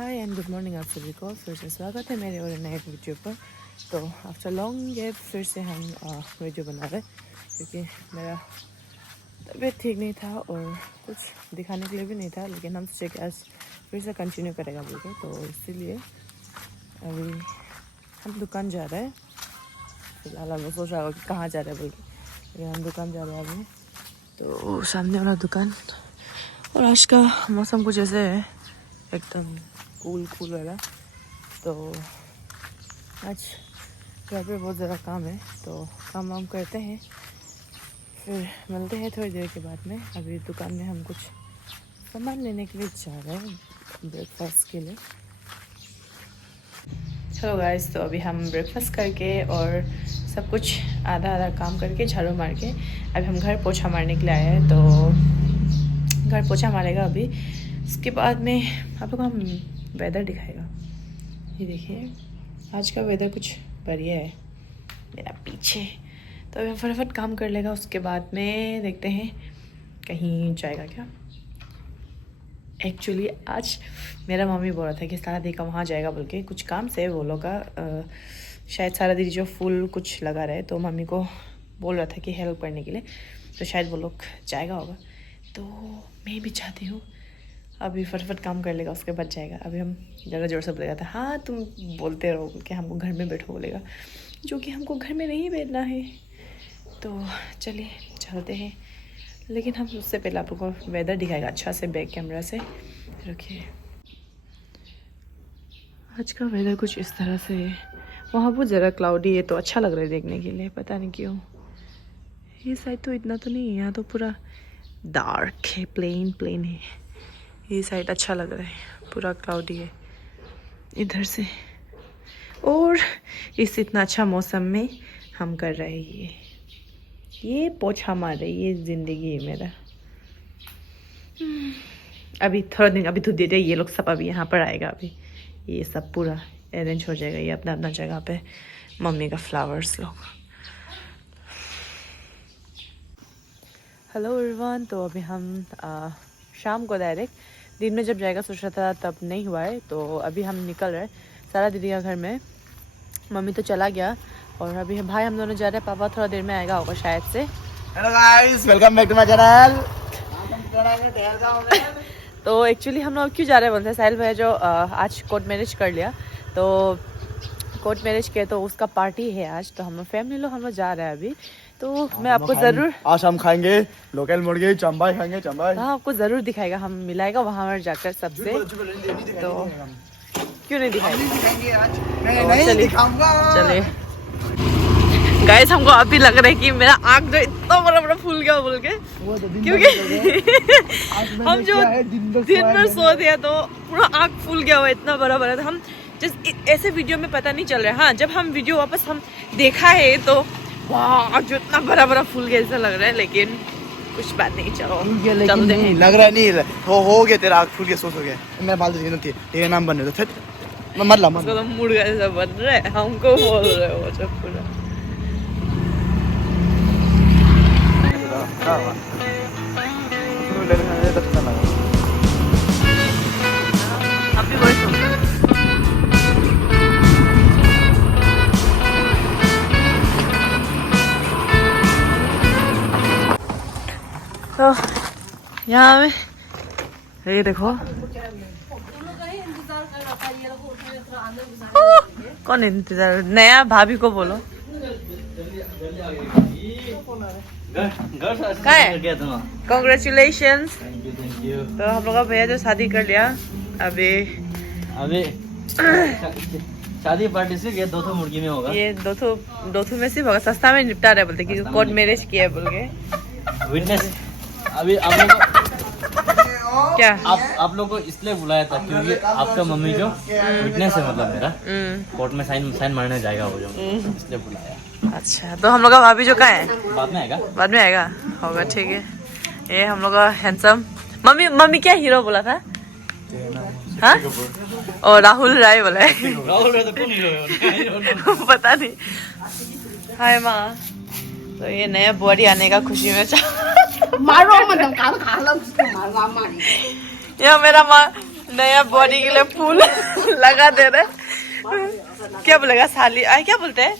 Hi and good morning आप सभी को फिर से स्वागत है मेरे और नए वीडियो पर। तो आफ्टर लॉन्ग गैप फिर से हम वीडियो बना रहे क्योंकि मेरा तबीयत ठीक नहीं था और कुछ दिखाने के लिए भी नहीं था, लेकिन हम सोचे कि आज फिर से कंटिन्यू करेगा बोल के, तो इसीलिए अभी हम दुकान जा रहे हैं। फिलहाल हम सोच रहा होगा कि कहाँ जा रहे हैं बोल के, लेकिन हम दुकान जा रहे हैं अभी। तो सामने वाला दुकान, और आज का मौसम कुछ ऐसे है एकदम कूल वाला। तो आज घर पे बहुत ज़्यादा काम है, तो काम वाम करते हैं, फिर मिलते हैं थोड़ी देर के बाद में। अभी दुकान में हम कुछ सामान लेने के लिए जा रहे हैं ब्रेकफास्ट के लिए। चलो गाइस, तो अभी हम ब्रेकफास्ट करके और सब कुछ आधा आधा काम करके झाड़ू मार के अभी हम घर पोछा मारने के लिए आए हैं। तो घर पोछा मारेगा अभी, उसके बाद में आप लोग हम वेदर दिखाएगा। ये देखिए आज का वेदर कुछ बढ़िया है मेरा पीछे। तो अभी फटाफट काम कर लेगा, उसके बाद में देखते हैं कहीं जाएगा क्या। एक्चुअली आज मेरा मम्मी बोल रहा था कि सारा दी का वहाँ जाएगा बोल के, कुछ काम से वो लोग का शायद सारा दीदी जो फूल कुछ लगा रहे, तो मम्मी को बोल रहा था कि हेल्प करने के लिए, तो शायद वो लोग जाएगा होगा। तो मैं भी चाहती हूँ अभी फटाफट काम कर लेगा, उसके बाद जाएगा। अभी हम ज़्यादा जोर से बोलेगा था हाँ तुम बोलते रहो कि हमको घर में बैठो बोलेगा, जो कि हमको घर में नहीं बैठना है। तो चलिए चलते हैं, लेकिन हम उससे पहले आप लोगों को वेदर दिखाएगा अच्छा से बैक कैमरा से। रखिए आज का वेदर कुछ इस तरह से है। वहाँ बहुत ज़रा क्लाउडी है तो अच्छा लग रहा है देखने के लिए, पता नहीं क्यों। ये साइड तो इतना तो नहीं है, यहाँ तो पूरा डार्क है, प्लेन है। ये साइड अच्छा लग रहा है, पूरा क्लाउडी है इधर से। और इस इतना अच्छा मौसम में हम कर रहे हैं ये पोछा मार रहे, ये ज़िंदगी है मेरा। अभी थोड़ा दिन अभी धूप दे दे, ये लोग सब अभी यहाँ पर आएगा। अभी ये सब पूरा अरेंज हो जाएगा, ये अपना अपना जगह पे मम्मी का फ्लावर्स लोग। हेलो एवरीवन, तो अभी हम शाम को डायरेक्ट, दिन में जब जाएगा सोच रहा था तब नहीं हुआ है, तो अभी हम निकल रहे हैं सारा दीदी का घर में। मम्मी तो चला गया और अभी भाई हम दोनों जा रहे हैं, पापा थोड़ा देर में आएगा होगा शायद से। Hello guys, welcome back to my channel. तो एक्चुअली हम लोग क्यों जा रहे हैं बोलते हैं, साहिल भाई जो आज कोर्ट मैरिज कर लिया, तो कोर्ट मैरिज किया तो उसका पार्टी है आज, तो हम लोग फैमिली लोग हम लोग जा रहे हैं अभी। तो मैं आपको ज़रूर आज हम खाएंगे लोकल मुर्गी, चंबाई खाएंगे, चंबाई। हाँ आपको ज़रूर दिखाएगा, हम मिलाएगा वहाँ पर जाकर सबसे। तो क्यों नहीं दिखाएंगे आज? चलिए चलिए गाइस, हमको अभी लग रहा है कि मेरा आँख जो इतना बड़ा फूल गया बोल के, क्योंकि हम जो दिन भर सो दिया तो पूरा आँख फूल गया हुआ इतना बड़ा था। हम जस्ट ऐसे वीडियो में पता नहीं चल रहा है, हाँ जब हम वीडियो वापस हम देखा है तो वाह जो इतना बड़ा फूल गया ऐसा लग रहा है, लेकिन कुछ बात नहीं, चलो चलते हैं। लग रहा नहीं हो गया तेरा आँख फूल गया, सोच हो गया। मैं बाल देखी नहीं, तेरा नाम बन रहा था मतलब तो मुर्गा जैसा बन रहा है, हमको बोल रहे हो जब पूरा। अभी वही सुन रहे हैं। तो यहाँ में ये देखो कौन इंतजार, नया भाभी को बोलो कहाँ है। कॉन्ग्रेचुलेशंस। तो हम लोग का भैया जो शादी कर लिया अभी शादी पार्टी सिर्फ ये 2 मुर्गी में होगा। ये दो थू में सिर्फ होगा, सस्ता में निपटा रहे बोलते कि कोर्ट मैरिज किया है बोल के। विटनेस अभी आप लोग क्या आप लोग को इसलिए बुलाया था क्योंकि आपका मम्मी जो विटनेस है, मतलब मेरा कोर्ट में साइन मारने जाएगा वो जो, इसलिए बुलाया। अच्छा, तो हम लोग का भाभी जो कहाँ है? बाद में आएगा होगा ठीक है। ये हम लोग का हैंडसम मम्मी क्या हीरो बोला था? हाँ और राहुल राय बोला है। राहुल राय तो कौन हीरो है? पता नहीं। हाय माँ, तो ये नया बुआरी आने का खुशी में मारो मतलब काल खा लो उसको मारवा मारी। यह मेरा माँ नया बॉडी के लिए फूल लगा दे रहे। क्या बोलेगा साली? आए क्या बोलते हैं?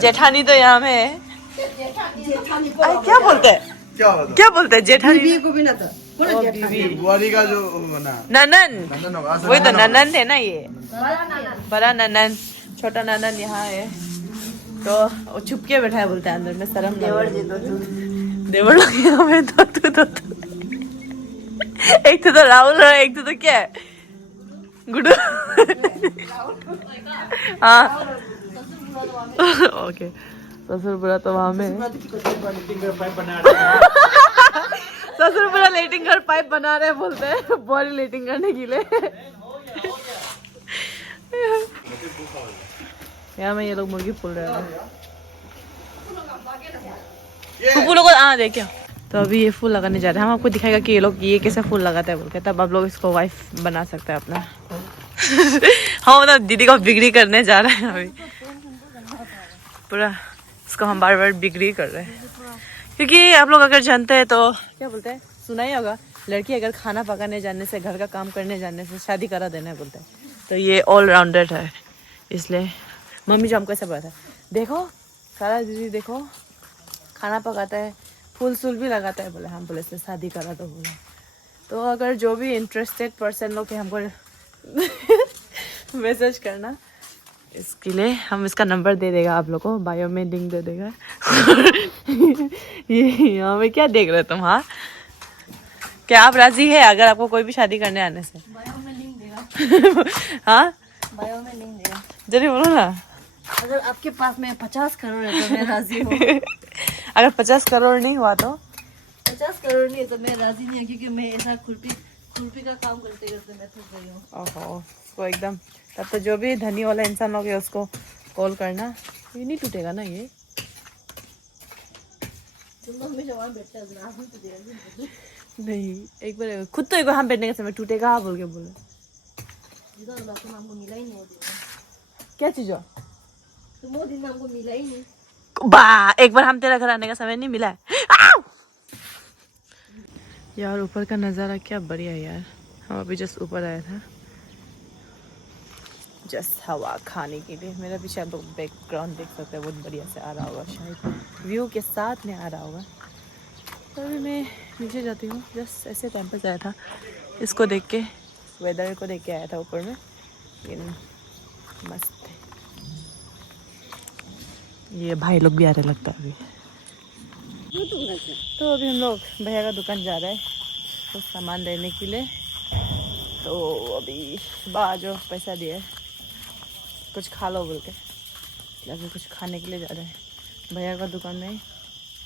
जेठानी तो यहाँ में है। क्या बोलते हैं? क्या बोलते हैं? जेठानी को भी ना था। बुआरी का जो ननन, वही तो ननन है ना ये। बड़ा ननन, छोटा ननन यहाँ है। तो वो छुप के बैठा है, बोलते हैं अंदर में शर्म। देवर लोग यहाँ में तो एक तो राहुल है, एक तो क्या है? गुड्डू। हाँ ओके, ससुर बुरा तो वहाँ में। ससुर पूरा लेटिंग कर पाइप बना रहे बोलते हैं, बॉडी लेटिंग करने के लिए। यहाँ में ये लोग मुर्गी फूल रहे हैं। फूलों को देखिए। तो अभी ये फूल लगाने जा रहे हैं। हम आपको दिखाएगा कि ये लोग ये कैसे फूल लगाते हैं बोल के, तब आप लोग इसको वाइफ बना सकते हैं अपना। हम मतलब दीदी को बिक्री करने जा रहे हैं अभी पूरा। इसको हम बार बार बिक्री कर रहे हैं, क्योंकि आप लोग अगर जानते हैं तो क्या बोलते हैं, सुना ही होगा, लड़की अगर खाना पकाने जाने से, घर का काम करने जाने से शादी करा देना बोलते हैं। तो ये ऑल राउंडर है, इसलिए मम्मी जो हमको ऐसा बोला था, देखो सारा दीदी देखो खाना पकाता है, फूल सूल भी लगाता है बोले। हम बोले इसलिए शादी करा दो बोला। तो अगर जो भी इंटरेस्टेड पर्सन लोग हैं हमको मैसेज करना, इसके लिए हम इसका नंबर दे देगा आप लोग को, बायो में लिंक दे देगा। ये यहाँ में क्या देख रहे तुम? हाँ क्या आप राजी है अगर आपको कोई भी शादी करने आने से? बायो में लिंक देगा। हाँ बायो में लिंक देगा, जरूर बोलो ना। अगर आपके पास में 50 करोड़ है तो मैं राजी हूँ। अगर 50 करोड़ नहीं हुआ तो? 50 करोड़ नहीं है तो मैं राजी नहीं हूँ, क्योंकि मैं ऐसा खुरपी का काम करते करते मैं थक गई हूँ। ओहो, तो एकदम तब तो जो भी धनी वाला इंसान लोग है उसको कॉल करना। ये नहीं टूटेगा ना ये? नहीं, एक बार खुद तो एक बार हम बैठने के समय टूटेगा बोल के बोले। हमको मिला ही नहीं। क्या चीज हो? तो वो दिन हमको मिला ही नहीं। बा एक बार हम तेरा घर आने का समय नहीं मिला है। यार ऊपर का नज़ारा क्या बढ़िया है यार। हम अभी जस्ट ऊपर आया था जस्ट हवा खाने के लिए। मेरा पीछे आप लोग बैकग्राउंड देख सकते हैं, बहुत बढ़िया से आ रहा होगा, शायद व्यू के साथ में आ रहा होगा। तो अभी मैं नीचे जाती हूँ, जस्ट ऐसे टाइम पर आया था, इसको देख के, वेदर को देख के आया था ऊपर में। लेकिन मस्त है। ये भाई लोग भी आ रहे लगता है अभी। तो अभी हम लोग भैया का दुकान जा रहे हैं कुछ सामान लेने के लिए। तो अभी बा जो पैसा दिए कुछ खा लो बोल के, अभी कुछ खाने के लिए जा रहे हैं। भैया का दुकान में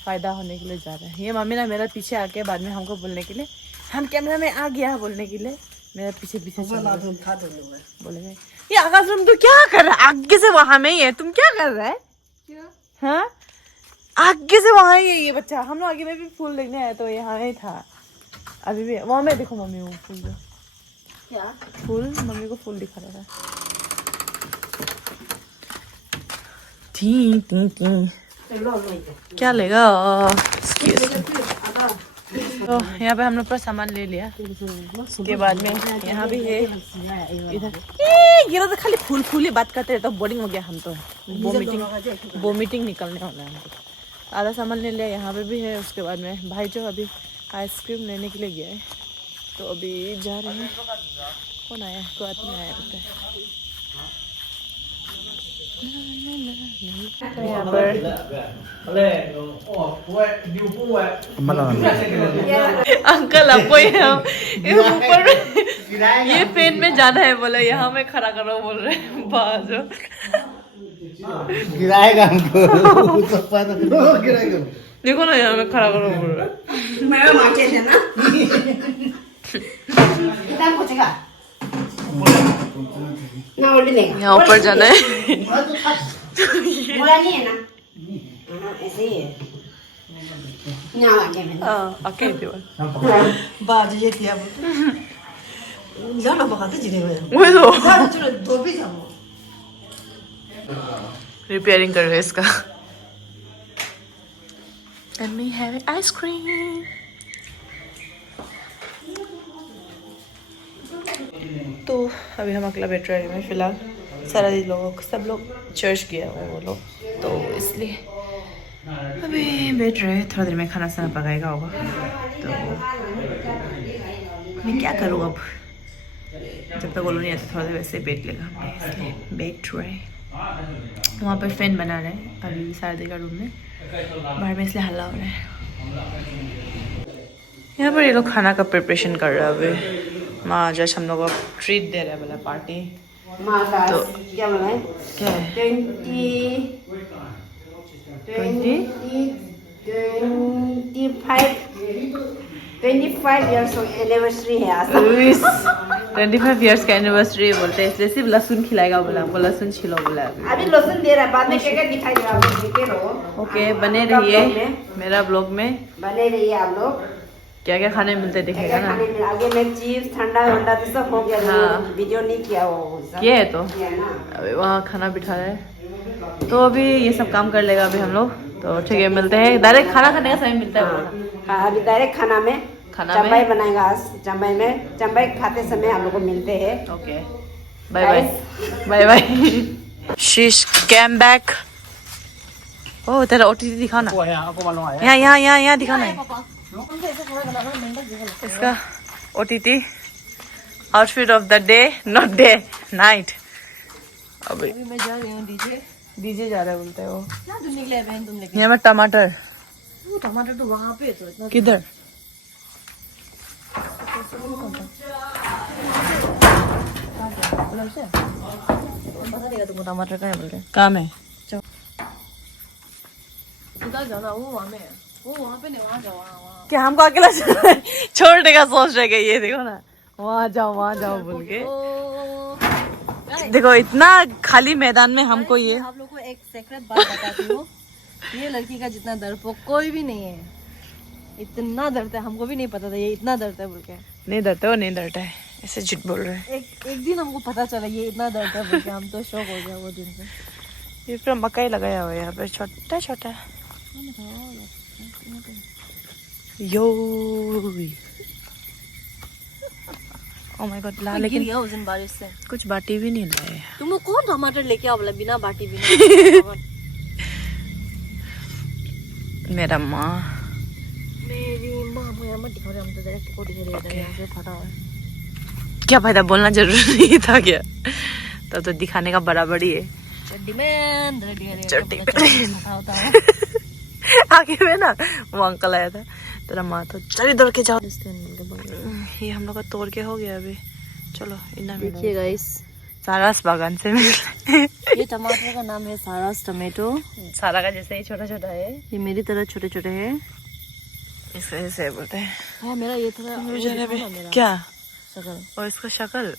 फ़ायदा होने के लिए जा रहे हैं। ये मम्मी ना मेरा पीछे आके बाद में हमको बोलने के लिए, हम कैमरा में आ गया बोलने के लिए मेरा पीछे पीछे बोलेंगे ये आकाश तुम तो क्या कर रहा है? आगे से वहाँ में ही है, तुम क्या कर रहा है? हाँ आगे से वहाँ ही है ये बच्चा। हम लोग आगे में भी फूल देखने आए तो यहाँ ही था। अभी भी वहाँ में देखो मम्मी वो फूल जो क्या फूल मम्मी को फूल दिखा रहा था। टी टी टी क्या लेगा? तो यहाँ पे हम लोग पूरा सामान ले लिया। उसके बाद में यहाँ भी है इधर। ये लोग तो खाली फूल फूल ही बात करते रहते, तो बोरिंग हो गया। हम तो वोमिटिंग निकलने वाला है हमको। आधा सामान ले लिया, यहाँ पे भी है। उसके बाद में भाई जो अभी आइसक्रीम लेने के लिए गया है, तो अभी जा रहे हैं। कौन आया? कोई आदमी आया होता है। यहाँ पर अंकल आपको ऊपर ये फैन में जाना है बोला, यहाँ में खड़ा करो बोल रहे हैं। बाजो गिराएगा हमको। देखो ना यहाँ में खड़ा करो बोल रहे यहाँ ऊपर जाना है। ऐसे ही है। रिपेयरिंग कर रहे हैं इसका। And we have ice cream. तो अभी हम अगला बैठ रहे हैं फिलहाल। सारा लोग सब लोग चर्च गया वो लोग, तो इसलिए अभी बैठ रहे हैं। थोड़ा देर में खाना साना पकाएगा होगा, तो मैं क्या करूँ अब, जब तक वो लोग नहीं आते थोड़ा देर वैसे बैठ लेगा, इसलिए बैठ रहे। वहाँ पर फैन बना रहे हैं अभी शारदी का रूम में, बाहर में इसलिए हल्ला हो रहा है। यहाँ पर ये लोग खाना का प्रिपरेशन कर रहे हैं अभी। माँ जस्ट हम लोग को ट्रीट दे रहे हैं, बोला पार्टी। तो क्या बनाए? क्या है? 25 years of anniversary है आज। 25 years का एनिवर्सरी बोलते हैं, इसलिए सिर्फ लहसुन खिलाएगा बोला, हमको लहसुन छिलो बोला। अभी लहसुन दे रहा है, बाद में क्या दिखाई देगा, आप देखते रहो। ओके, बने रहिए मेरा ब्लॉग में, बने रहिए आप लोग। क्या क्या खाने मिलते दिखेगा ना। खाने में आगे में चिप्स ठंडा वंडा तो सब हो गया। हाँ। वीडियो नहीं किया वो सब। किया है तो किया है ना। अभी वहाँ खाना बिठा रहा है, तो अभी ये सब काम कर लेगा अभी हम लोग। तो ठीक है, मिलते हैं डायरेक्ट खाना खाने का समय मिलता है। हाँ, अभी डायरेक्ट खाना में चम्बाई बनाएगा आज। चम्बाई में चम्बाई खाते समय हम लोग को मिलते हैं। Okay, bye bye bye bye. Sheesh came back. Oh, तेरा ओटीटी दिखा ना, यहाँ यहाँ यहाँ यहाँ दिखाना है इसका OTT outfit of the day, not day, night. अभी मैं जा रही हूँ डीजे जा रहा है बोलते हैं वो। क्या तुम निकले बहन, तुम निकले? यहाँ में टमाटर। वो टमाटर तो वहाँ पे है, तो इतना किधर? पता नहीं तुमको टमाटर कहाँ बोलते हैं। काम है उधर जाना, वो वहाँ में है। वो वहाँ पे नहीं, वहाँ जाओ, वहाँ। क्या हमको अकेला छोड़ने का सोच रहे? ये देखो ना, वहाँ जाओ बोल के। देखो इतना खाली मैदान में हमको ये। आप लोग को एक सीक्रेट बात बताती हूँ, ये लड़की का जितना डरपोक कोई भी नहीं है। इतना डरता है, हमको भी नहीं पता था ये इतना डरता है बोल के। नहीं डरते हो, नहीं डरता है, ऐसे झूठ बोल रहे हैं। एक दिन हमको पता चला ये इतना डरता है बोल के, हम तो शौक हो गया वो दिन से। ये पूरा मकई लगाया हुआ है यहाँ पे, छोटा छोटा। यो ओह माय गॉड, ला लेकिन गया उस दिन बारिश से। कुछ बाटी भी नहीं लाए। तुमको कौन टमाटर लेके आओ बोला, बिना बाटी बिना। मेरा माँ, मेरी माँ मुझे मत दिखा रहे, हम तो डायरेक्ट को दिखा रहे हैं, हमसे फटा है। क्या फायदा, बोलना जरूरी नहीं था क्या? तो दिखाने का बराबर ही है। चड्डी में चड्डी आगे में ना वो अंकल आया था, तेरा माँ तो चल दौड़ के जाओ। ये हम लोग का तोड़ के हो गया अभी। चलो इतना देखिए गाइस, सारास बागान से मिल। ये टमाटर का नाम है सारास टमेटो। सारा का जैसे ही छोटा छोटा है, ये मेरी तरह छोटे छोटे हैं। इस वजह से बोलते हैं। हाँ, मेरा ये थोड़ा क्या शक्ल और इसका शक्ल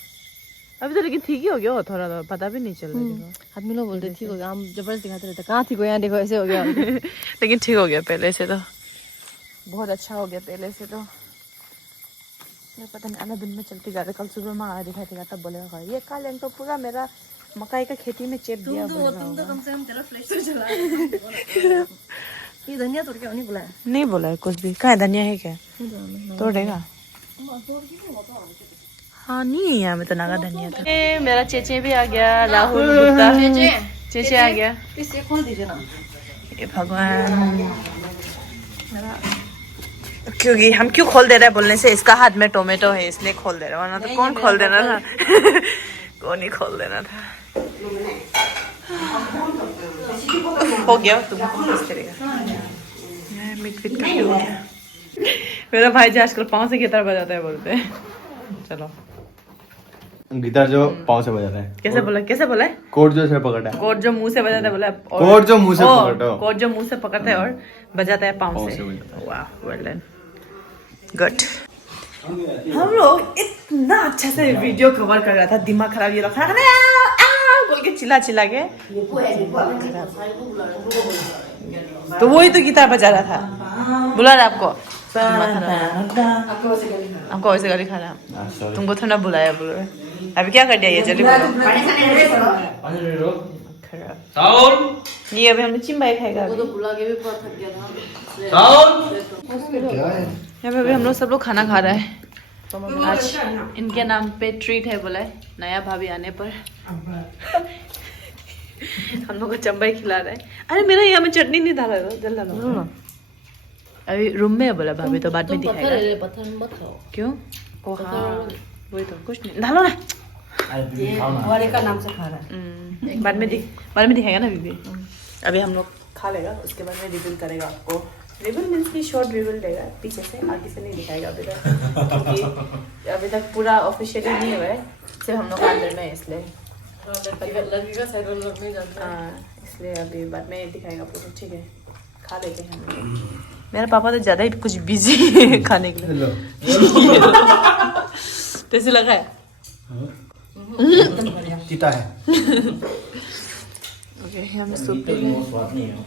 अभी तो लेकिन ठीक ही हो गया, थोड़ा तो पता भी नहीं चल रहा। आदमी लोग बोलते ठीक हो गया, हम जबरदस्त दिखाते रहते, कहाँ थी को यहाँ देखो ऐसे हो गया। लेकिन ठीक हो गया पहले से, तो बहुत अच्छा हो गया पहले से। तो ये पता नहीं आधा दिन में चलते जा रहे, कल सुबह में आ दिखाई देगा तब बोलेगा ये काल तो पूरा मेरा मकई का खेती में चेप दिया। तुम तो कम से कम तेरा फ्लैश तो चला। ये धनिया तोड़ के नहीं बुलाया? नहीं बोला है कुछ भी। कहाँ है धनिया? है क्या? तोड़ेगा? हाँ नहीं है यहाँ में तो नागा धनिया था। मेरा चेचे भी आ गया, राहुल गुप्ता चेचे आ गया। इसे खोल दीजिए ना। ये भगवान, क्योंकि हम क्यों खोल दे रहे हैं बोलने से, इसका हाथ में टोमेटो है इसलिए खोल दे रहे, वरना तो कौन खोल देना था। कौन ही खोल देना था। हो गया तुमको किस तरह का मिट फिट करके हो गया। मेरा भाई जी आजकल पाँव से गिटार बजाता है बोलते हैं। चलो गिटार जो पाँव से बजाता है। कैसे बोला, कैसे बोला है? कोड जो से पकड़ता है, कोड जो मुंह से बजाता है बोला। कोड जो मुंह से पकड़ता है, कोड जो मुंह से पकड़ता है और बजाता है पाँव से। वाह, वेल डन, गुड। हम लोग इतना अच्छा से वीडियो कवर कर रहा था, दिमाग खराब ये रखा बोल के चिल्ला चिल्ला के, तो वही तो गिटार बजा रहा था। बुला रहा आपको, हमको वैसे गाली खाना, तुमको थोड़ा बुलाया बोल रहे। अभी क्या कर दिया ये, जल्दी बोलो। ये अभी हमने चिम्बाई खाएगा। वो तो बुला के भी बहुत थक गया था। यहाँ पे अभी हम लोग सब लोग खाना खा रहे हैं। आज इनके नाम पे ट्रीट है बोला है नया भाभी आने पर। हम लोग को चंबई खिला रहा है। अरे मेरा यहाँ में चटनी नहीं डाला था, जल्द डालो। अभी रूम में है बोला भाभी, तो बाद में दिखाएगा। पत्थर मत खाओ। क्यों? ओ हाँ वही तो, कुछ नहीं डालो ना। वाले का नाम से खा रहा है। बाद में दिखाएगा ना बीबी। अभी हम लोग खा लेगा, उसके बाद में रिवील करेगा आपको। रिवील मीन्स की शॉर्ट रिवील देगा पीछे से, आगे से नहीं दिखाएगा अभी तक, क्योंकि अभी तक पूरा ऑफिशियली नहीं हुआ है, सिर्फ हम लोग अंदर में है इसलिए। लड़की का साइड वाला नहीं जानता। हाँ इसलिए अभी बाद में दिखाएगा पूरा। ठीक है खा लेते हैं हम लोग। मेरा पापा तो ज़्यादा ही कुछ बिजी है खाने के लिए। कैसे लगा है? तीता है। ओके हम सूप पी लें।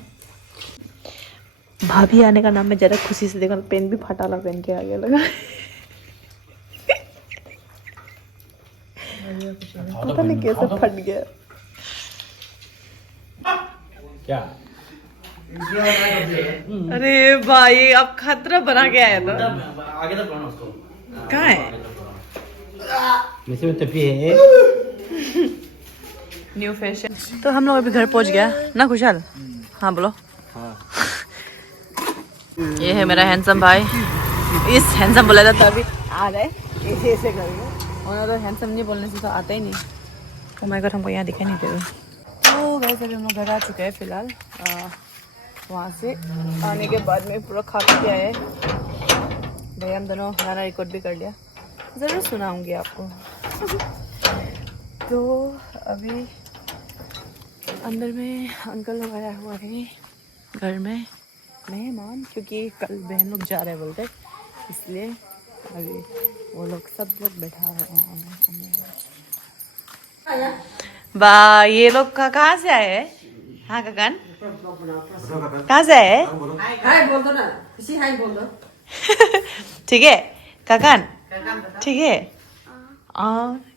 भाभी आने का नाम में ज़्यादा खुशी से देखा, पेन भी फटा वाला पेन के आगे लगा। पता नहीं कैसे फट गया। क्या? अरे भाई अब खतरा बना के आया था। आगे तक बढ़ाना उसको। कहाँ है? वैसे में तपी है। New fashion. तो हम लोग अभी घर पहुंच गया ना खुशहाल? हाँ बोलो। ये है मेरा हैंडसम भाई। इस हैंडसम बोला जाता अभी आ रहा है ऐसे करेंगे। और तो हैंडसम नहीं बोलने से तो आता ही नहीं। तो मैं हमको यहाँ दिखाई नहीं दे रहा। तो वैसे अभी हम लोग घर आ चुके हैं फिलहाल। वहाँ से आने के बाद में पूरा खा के आए भाई। हम दोनों गाना रिकॉर्ड भी कर लिया, ज़रूर सुनाऊंगी आपको। तो अभी अंदर में अंकल लोग आया हुआ है घर में मेहमान, क्योंकि कल बहन लोग जा रहे हैं बोलते, इसलिए अभी वो लोग सब लोग बैठा हुआ है। बा ये लोग कहाँ से आए हैं? हाँ काकन कहाँ से आए? हाय बोल दो ना, किसी हाय बोल दो। ठीक है काकन, ठीक है।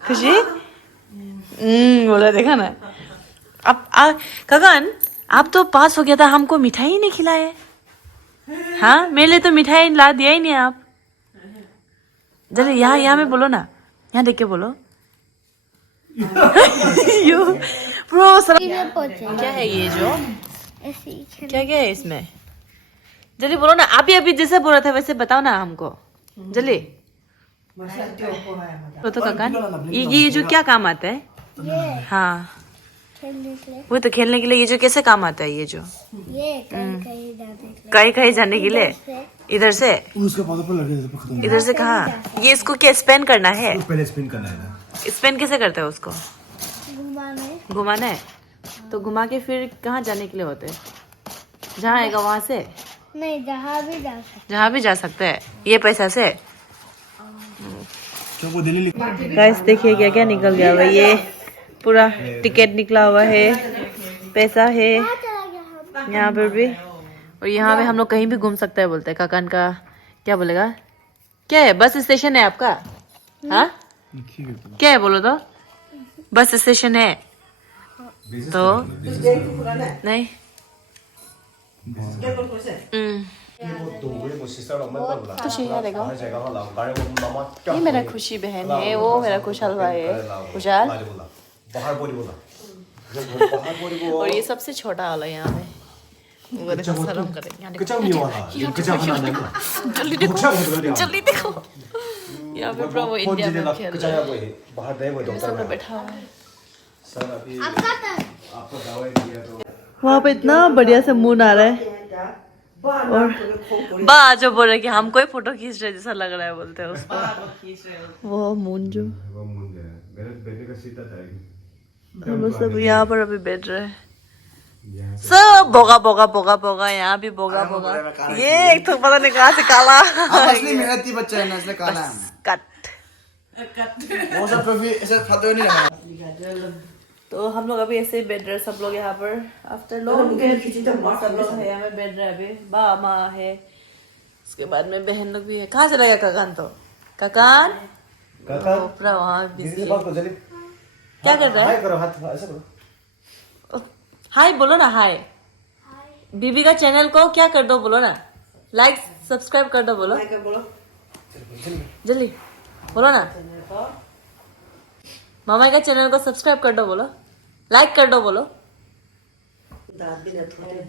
खुशी बोला, देखा ना। अब काकन आप तो पास हो गया था, हमको मिठाई नहीं खिलाए। हाँ मेरे लिए तो मिठाई ला दिया ही नहीं आप। जरा यहाँ में बोलो ना, यहाँ देख के बोलो। ब्रो क्या है ये जो क्या क्या है इसमें? जल्दी बोलो ना। अभी जैसे बोल रहा था वैसे बताओ ना हमको जल्दी। तो काकन ये जो क्या काम आता है? हाँ वो तो खेलने के लिए। ये जो कैसे काम आता है? ये जो कहीं जाने के लिए इधर से इधर से कहाँ? ये इसको क्या स्पेन करना है? पहले स्पिन करना है। स्पेन कैसे करते हैं उसको? घुमाना है। तो घुमा के फिर कहाँ जाने के लिए होते हैं? जहाँ आएगा वहाँ से नहीं, जहाँ भी जा सकते हैं। ये पैसा से गाइस देखिए क्या क्या निकल गया हुआ। ये पूरा टिकट निकला हुआ है, पैसा है यहाँ पर भी। और यहाँ पे हम लोग कहीं भी घूम सकते हैं बोलते हैं। काकान का क्या बोलेगा? क्या है? बस स्टेशन है आपका? हाँ क्या है बोलो तो? बस स्टेशन है तो नहीं। ये मेरा खुशी बहन है, वो मेरा खुशहाल भाई है। खुशहाल और ये सबसे छोटा वाला यहाँ पे। वो देखो शर्म करेंगे। जल्दी देखो जल्दी देखो। यहाँ पे पूरा वो इंडिया में खेल रहा है। सब लोग बैठा हुआ है। वहाँ पे इतना बढ़िया से मून आ रहा है। और बा जो बोल रहे कि हमको ही फोटो खींच रहे जैसा लग रहा है बोलते हैं उसको। वो मून जो हम सब यहाँ पर अभी बैठ रहे हैं। सब बोगा बोगा बोगा बोगा। यहाँ भी बोगा बोगा। ये एक तो पता नहीं कहाँ से काला। असली मेहनती बच्चा है ना, इसलिए काला है। कट वो सब तो भी ऐसे खाते नहीं रहा। तो हम लोग अभी ऐसे बैठ रहे सब लोग यहाँ पर। आफ्टर लॉन्ग सब लोग है यहाँ में बैठ रहे अभी। बा माँ है, उसके बाद में बहन लोग भी है। कहाँ से रहेगा काकान? तो काकान पूरा वहाँ बिजी है। क्या कर रहा है? करो हाथ ऐसा करो। हाय बोलो ना। हाय बीबी का चैनल को क्या कर दो बोलो ना। लाइक सब्सक्राइब कर दो बोलो जल्दी। बोलो ना, मामा के चैनल को सब्सक्राइब कर दो, बोलो लाइक कर दो, बोलो।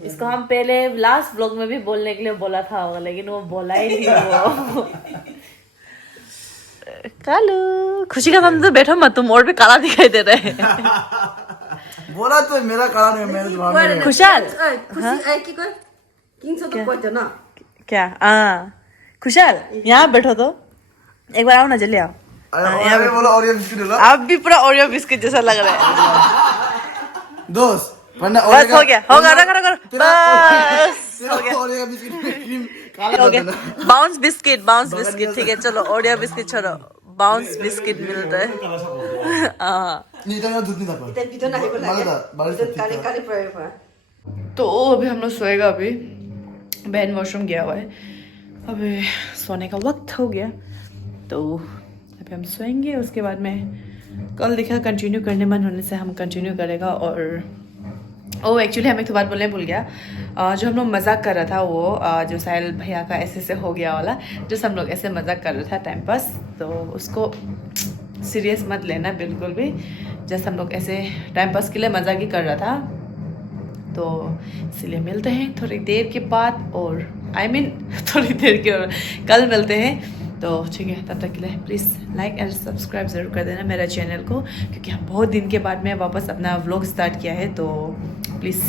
इसको हम पहले लास्ट ब्लॉग में भी बोलने के लिए बोला था, लेकिन वो बोला ही नहीं वो। कालू, खुशी का सामने तो बैठो मत, तुम और भी काला दिखाई दे रहे हैं। बोला तो मेरा काला नहीं, मेरे दिमाग में है। खुशहाल, क्या? खुशहाल, यहाँ बैठो तो, एक बार आओ ना, जल्दी आओ। अरे बोलो ओरियो बिस्किट लो। आप भी पूरा ओरियो बिस्किट जैसा लग रहा है। दोस्त वरना बस हो गया, होगा, बस हो गया, ओरियो बिस्किट में क्रीम काला हो गया। बाउंस बिस्किट, बाउंस बिस्किट, ठीक है चलो, ओरियो बिस्किट छोड़ो, बाउंस बिस्किट मिलता है। हाँ, तो अभी हम लोग सोएगा, अभी बहन वॉशरूम गया हुआ है, अभी सोने का वक्त हो गया, तो अभी हम सोएंगे। उसके बाद में कल देखा कंटिन्यू करने मन होने से हम कंटिन्यू करेगा। और ओ एक्चुअली हम एक तो बात बोलने भूल गया, जो हम लोग मजाक कर रहा था वो जो साहिल भैया का ऐसे हो गया वाला, जो हम लोग ऐसे मजाक कर रहा था टाइम पास, तो उसको सीरियस मत लेना बिल्कुल भी, जैसे हम लोग ऐसे टाइम पास के लिए मजाक ही कर रहा था। तो इसलिए मिलते हैं थोड़ी देर के बाद, और थोड़ी देर के, और कल मिलते हैं। तो ठीक है, तब तक के लिए प्लीज़ लाइक एंड सब्सक्राइब ज़रूर कर देना मेरा चैनल को, क्योंकि हम बहुत दिन के बाद में वापस अपना व्लॉग स्टार्ट किया है। तो प्लीज़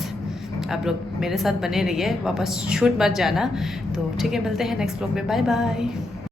आप लोग मेरे साथ बने रहिए, वापस छूट मत जाना। तो ठीक है, मिलते हैं नेक्स्ट व्लॉग में, बाय बाय।